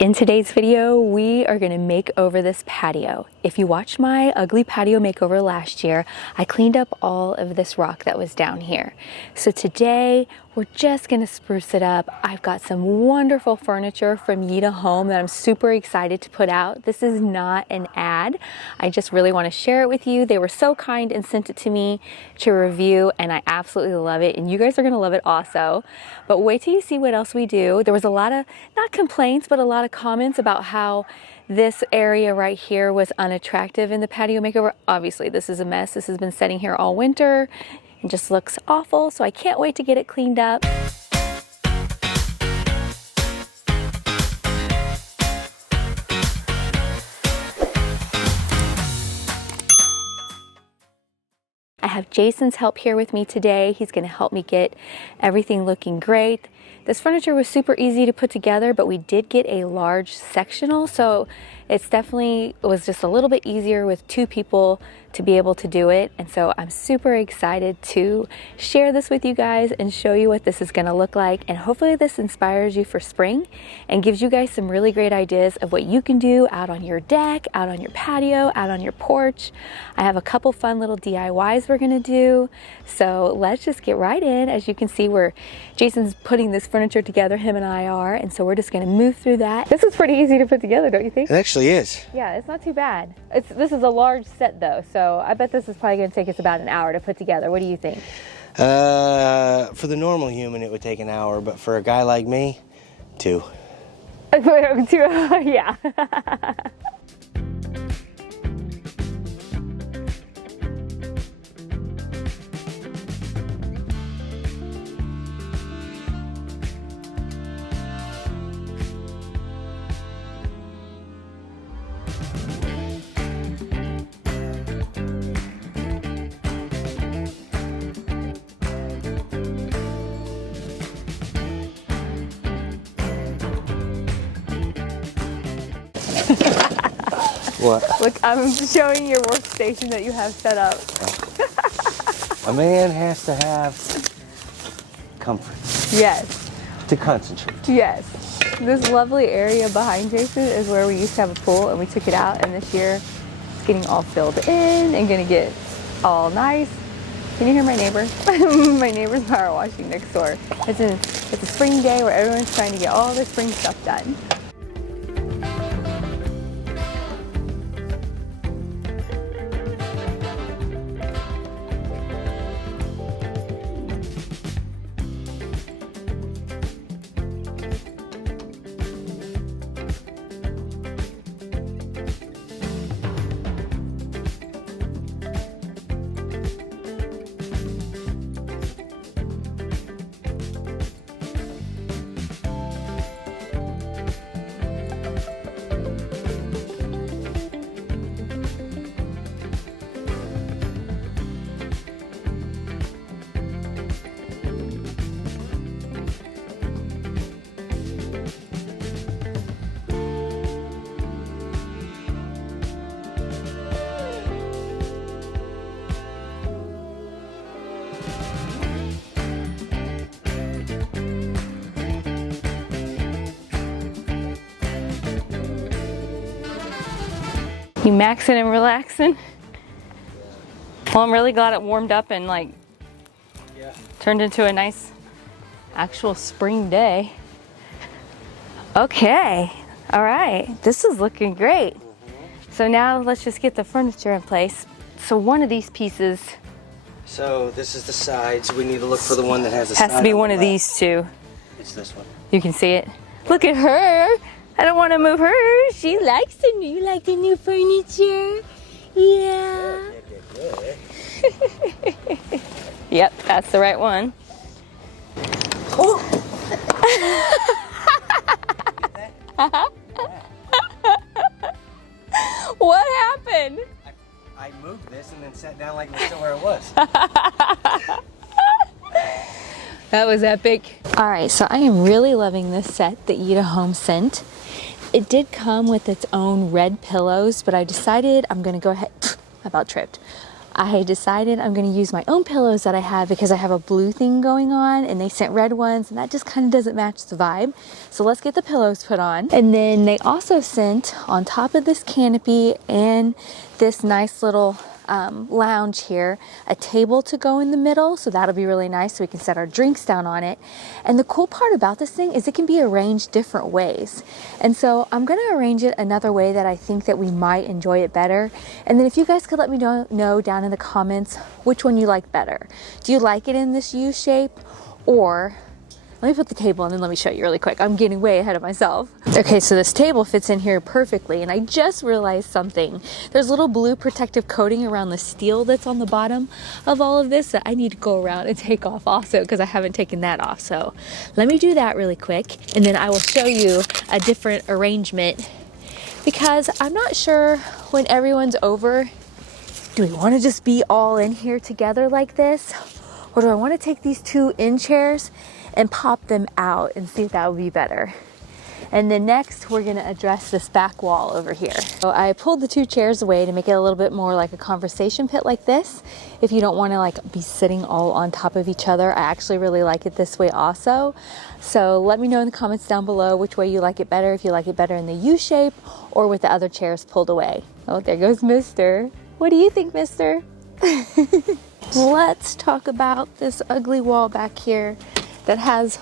In today's video, we are going to make over this patio. If you watched my ugly patio makeover last year, I cleaned up all of this rock that was down here. So today, we're just going to spruce it up. I've got some wonderful furniture from Yita Home that I'm super excited to put out. This is not an ad. I just really want to share it with you. They were so kind and sent it to me to review, and I absolutely love it. And you guys are going to love it also. But wait till you see what else we do. There was a lot of, not complaints, but a lot of comments about how this area right here was unattractive in the patio makeover. Obviously, this is a mess. This has been sitting here all winter and just looks awful. So I can't wait to get it cleaned up. I have Jason's help here with me today. He's going to help me get everything looking great. This furniture was super easy to put together, but we did get a large sectional, so it was just a little bit easier with two people to be able to do it. And so I'm super excited to share this with you guys and show you what this is going to look like. And hopefully this inspires you for spring and gives you guys some really great ideas of what you can do out on your deck, out on your patio, out on your porch. I have a couple fun little DIYs we're going to do. So let's just get right in. As you can see, Jason's putting this furniture together, him and I are, and so we're just going to move through that. This is pretty easy to put together, don't you think? It actually is. Yeah, it's not too bad. This is a large set though, so I bet this is probably going to take us about an hour to put together. What do you think? For the normal human, it would take an hour, but for a guy like me, 2. 2, yeah. What? Look, I'm showing your workstation that you have set up. A man has to have comfort. Yes. To concentrate. Yes. This lovely area behind Jason is where we used to have a pool, and we took it out, and this year it's getting all filled in and gonna get all nice. Can you hear my neighbor? My neighbor's power washing next door. It's a spring day where everyone's trying to get all their spring stuff done. You maxing and relaxing? Well, I'm really glad it warmed up and turned into a nice actual spring day. Okay, all right, this is looking great. So now let's just get the furniture in place. So one of these pieces. So this is the side, so we need to look for the one that has a has to be one of these two. It's this one. You can see it. Look at her. I don't want to move her. She likes you like the new furniture. Yeah. Yep, that's the right one. Oh. What happened? I moved this and then sat down like it was still where it was. That was epic. All right, so I am really loving this set that Yita Home sent. It did come with its own red pillows, but I decided I'm gonna go ahead, I about tripped. I decided I'm going to use my own pillows that I have because I have a blue thing going on and they sent red ones and that just kind of doesn't match the vibe. So let's get the pillows put on. And then they also sent on top of this canopy and this nice little lounge here, a table to go in the middle, so that'll be really nice so we can set our drinks down on it. And the cool part about this thing is it can be arranged different ways, and so I'm going to arrange it another way that I think that we might enjoy it better. And then if you guys could let me know down in the comments which one you like better. Do you like it in this U shape, or let me put the table in and let me show you really quick. I'm getting way ahead of myself. Okay, so this table fits in here perfectly, and I just realized something. There's a little blue protective coating around the steel that's on the bottom of all of this that I need to go around and take off also because I haven't taken that off. So let me do that really quick, and then I will show you a different arrangement because I'm not sure when everyone's over, do we want to just be all in here together like this? Or do I want to take these two in chairs and pop them out and see if that would be better? And then next we're going to address this back wall over here. So I pulled the two chairs away to make it a little bit more like a conversation pit like this. If you don't want to like be sitting all on top of each other, I actually really like it this way also. So let me know in the comments down below which way you like it better, if you like it better in the U shape or with the other chairs pulled away. Oh, there goes Mister. What do you think, Mister? Let's talk about this ugly wall back here that has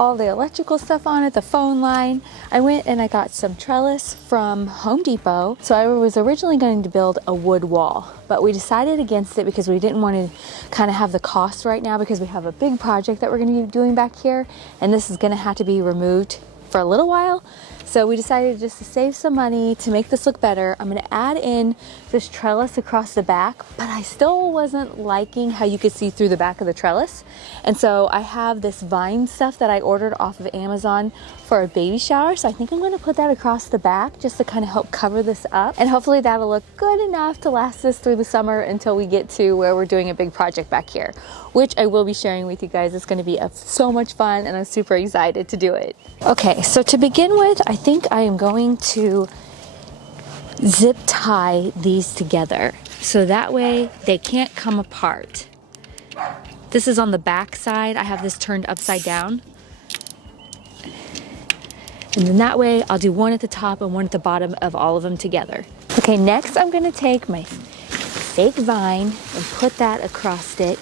all the electrical stuff on it, the phone line. I went and I got some trellis from Home Depot. So I was originally going to build a wood wall, but we decided against it because we didn't want to kind of have the cost right now because we have a big project that we're going to be doing back here, and this is going to have to be removed for a little while. So we decided just to save some money to make this look better. I'm going to add in this trellis across the back, but I still wasn't liking how you could see through the back of the trellis. And so I have this vine stuff that I ordered off of Amazon for a baby shower. So I think I'm going to put that across the back just to kind of help cover this up. And hopefully that'll look good enough to last us through the summer until we get to where we're doing a big project back here, which I will be sharing with you guys. It's going to be so much fun and I'm super excited to do it. Okay, so to begin with, I think I am going to zip tie these together so that way they can't come apart. This is on the back side. I have this turned upside down. And then that way I'll do one at the top and one at the bottom of all of them together. Okay, next I'm going to take my fake vine and put that across it.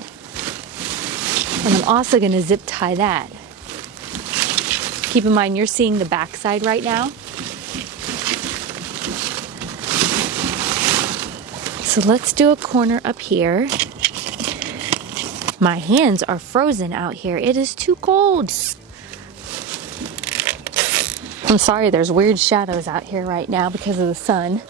And I'm also going to zip tie that. Keep in mind you're seeing the back side right now. So let's do a corner up here. My hands are frozen out here. It is too cold. I'm sorry, there's weird shadows out here right now because of the sun.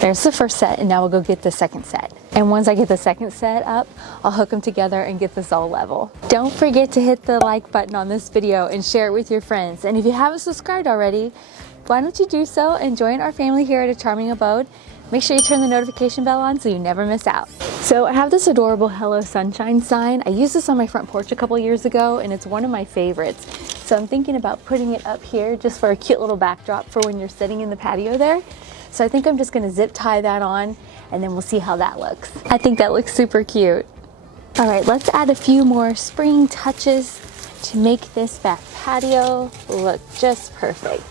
There's the first set, and now we'll go get the second set. And once I get the second set up, I'll hook them together and get this all level. Don't forget to hit the like button on this video and share it with your friends. And if you haven't subscribed already, why don't you do so and join our family here at A Charming Abode. Make sure you turn the notification bell on so you never miss out. So I have this adorable Hello Sunshine sign. I used this on my front porch a couple years ago and it's one of my favorites. So I'm thinking about putting it up here just for a cute little backdrop for when you're sitting in the patio there. So I think I'm just gonna zip tie that on and then we'll see how that looks. I think that looks super cute. All right, let's add a few more spring touches to make this back patio look just perfect.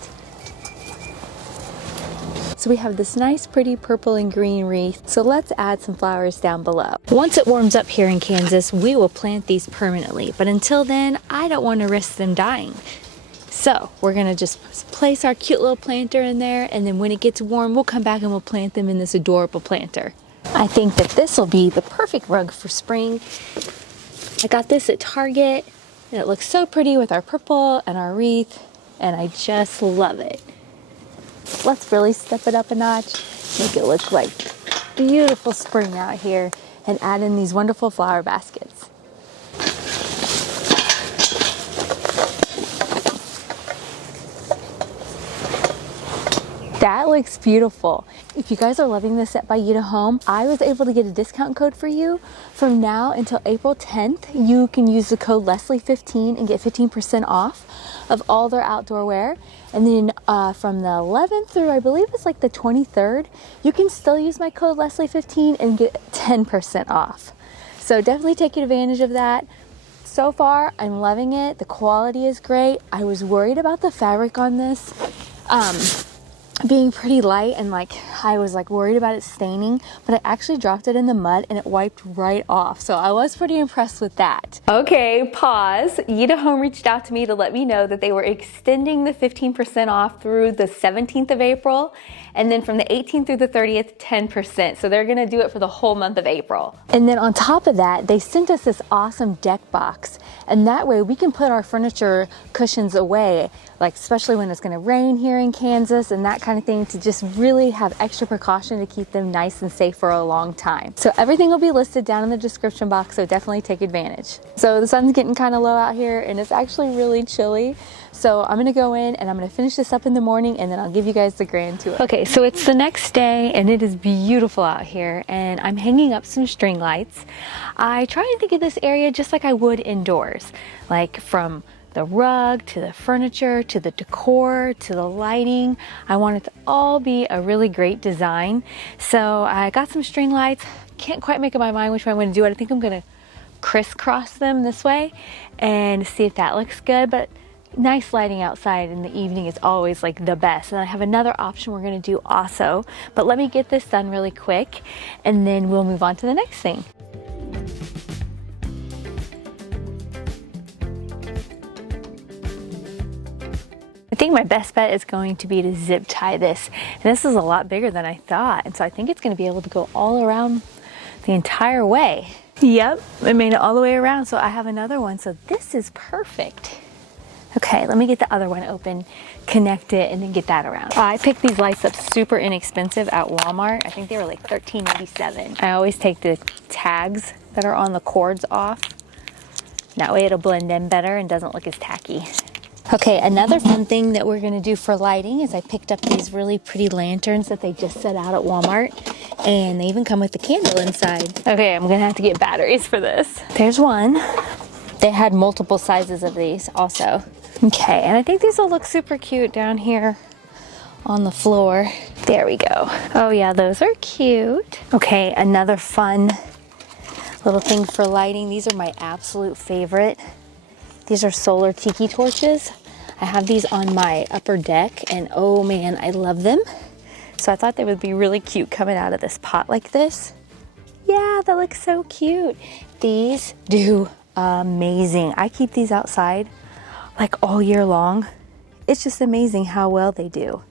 So we have this nice pretty purple and green wreath. So let's add some flowers down below. Once it warms up here in Kansas, we will plant these permanently. But until then, I don't want to risk them dying. So we're gonna just place our cute little planter in there, and then when it gets warm, we'll come back and we'll plant them in this adorable planter. I think that this will be the perfect rug for spring. I got this at Target, and it looks so pretty with our purple and our wreath, and I just love it. Let's really step it up a notch, make it look like beautiful spring out here, and add in these wonderful flower baskets. That looks beautiful. If you guys are loving this set by Yita Home, I was able to get a discount code for you. From now until April 10th, you can use the code Leslie15 and get 15% off of all their outdoor wear. And then from the 11th through I believe it's like the 23rd, you can still use my code Leslie15 and get 10% off. So definitely take advantage of that. So far, I'm loving it. The quality is great. I was worried about the fabric on this being pretty light, and I was worried about it staining, but I actually dropped it in the mud and it wiped right off. So I was pretty impressed with that. Okay, pause. Yita Home reached out to me to let me know that they were extending the 15% off through the 17th of April, and then from the 18th through the 30th, 10%. So they're gonna do it for the whole month of April. And then on top of that, they sent us this awesome deck box, and that way we can put our furniture cushions away, especially when it's gonna rain here in Kansas and that kind of thing, to just really have extra precaution to keep them nice and safe for a long time. So everything will be listed down in the description box, so definitely take advantage. So the sun's getting kind of low out here and it's actually really chilly. So I'm gonna go in and I'm gonna finish this up in the morning, and then I'll give you guys the grand tour. Okay, so it's the next day and it is beautiful out here, and I'm hanging up some string lights. I try and think of this area just like I would indoors, from the rug to the furniture to the decor to the lighting. I want it to all be a really great design. So I got some string lights. Can't quite make up my mind which way I'm going to do it. I think I'm going to crisscross them this way and see if that looks good. But nice lighting outside in the evening is always the best. And I have another option we're going to do also. But let me get this done really quick and then we'll move on to the next thing. I think my best bet is going to be to zip tie this. And this is a lot bigger than I thought. And so I think it's going to be able to go all around the entire way. Yep, I made it all the way around. So I have another one. So this is perfect. Okay, let me get the other one open, connect it, and then get that around. I picked these lights up super inexpensive at Walmart. I think they were $13.87. I always take the tags that are on the cords off. That way it'll blend in better and doesn't look as tacky. Okay, another fun thing that we're gonna do for lighting is I picked up these really pretty lanterns that they just set out at Walmart, and they even come with the candle inside. Okay, I'm gonna have to get batteries for this. There's one. They had multiple sizes of these also. Okay, and I think these will look super cute down here on the floor. There we go. Oh yeah, those are cute. Okay, another fun little thing for lighting. These are my absolute favorite. These are solar tiki torches. I have these on my upper deck, and oh man, I love them. So I thought they would be really cute coming out of this pot like this. Yeah, that looks so cute. These do amazing. I keep these outside all year long. It's just amazing how well they do.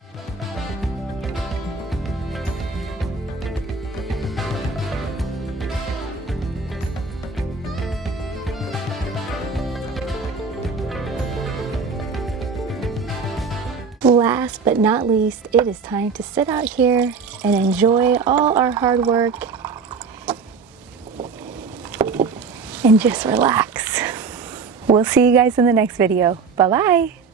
Last but not least, it is time to sit out here and enjoy all our hard work and just relax. We'll see you guys in the next video. Bye-bye.